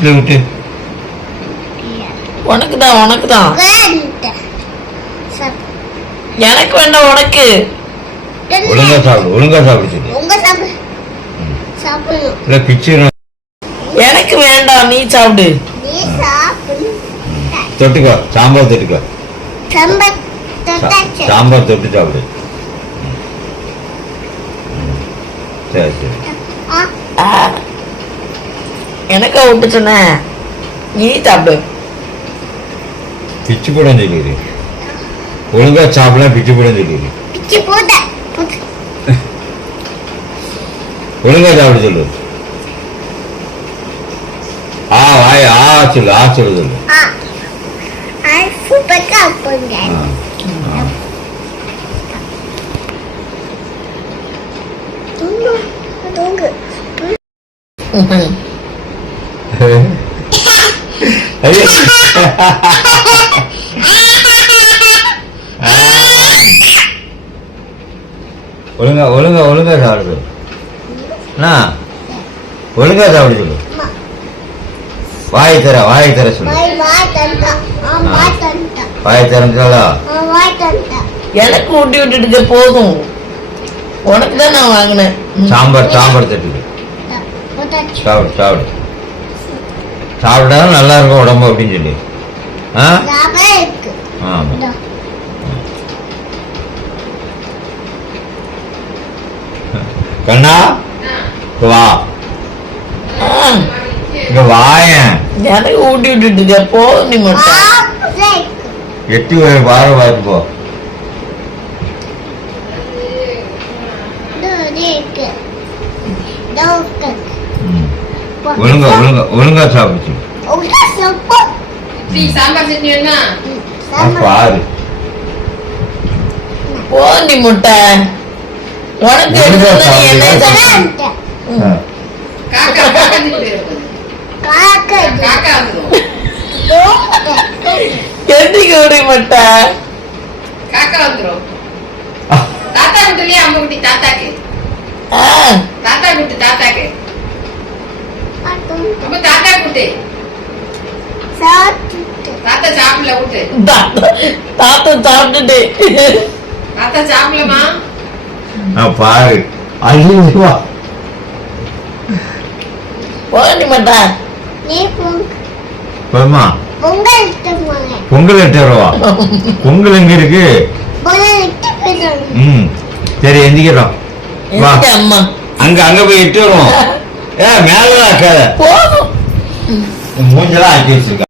இட்லி விட்டு உனக்கு தான் எனக்கு வேண்டாம் உனக்கு. ஒழுங்கா சாப்பிடு இல்ல பிச்சு எனக்கு வேண்டாம் நீ சாப்பிடு. தொட்டுக்கோ சாம்பார் தொட்டுக்கோ சாம்பார் தொட்டு சாப்பிடு. சரி சரி எனக்கா விட்டு சொன்ன நீ சாப்பிடு. பிச்சு போட சொல்லிடு. ஒழுங்கா சாப்பிடலாம் பிச்சு போட சொல்லிடு. ஒழுங்கா சாப்பிட சொல்லு. வாய் சொல்லு சொல்லு. ஒழுங்கா சாப்பிடு. ஒழுங்கா சாப்பிட சொல்லு. வாய் தர சொல்லு. வாய் தரா எனக்கு ஊட்டி விட்டுட்டு போதும். உனக்கு தான் நான் வாங்கினேன். சாம்பார் தட்டு சாப்பிடு சாப்பிட்டாலும் நல்லா இருக்கும் உடம்பு அப்படின்னு சொல்லி. கண்ணா வா இங்க வாயன். எனக்கு ஊட்டி விட்டுட்டு போதும். நீ மட்டும் எட்டி வாரம் போ. ஒழுங்கா சாப்பிடுச்சு. பாரு போந்தி முட்டை உனக்கு எந்திக்க விட முட்டை. காக்கா வந்துரும். தாத்தா குட்டிலையே அம்மா குட்டி தாத்தாக்கு தாத்தாக்கு அம்மா தாத்தா குட்டி தாத்தா சாப்பிடல விட்டு. தாத்தா சாப்பிட்டுட்டு தாத்தா சாப்பிடலமா பாரு. அழிவா போக மாட்டா. போமா பொங்கல் எட்டு வருவா. பொங்கல் எங்க இருக்கு? சரி எந்திக்கிறோம். அம்மா அங்க போய் எட்டு வருவோம். மேல மூஞ்செல்லாம் ஆக்கி வச்சிருக்க.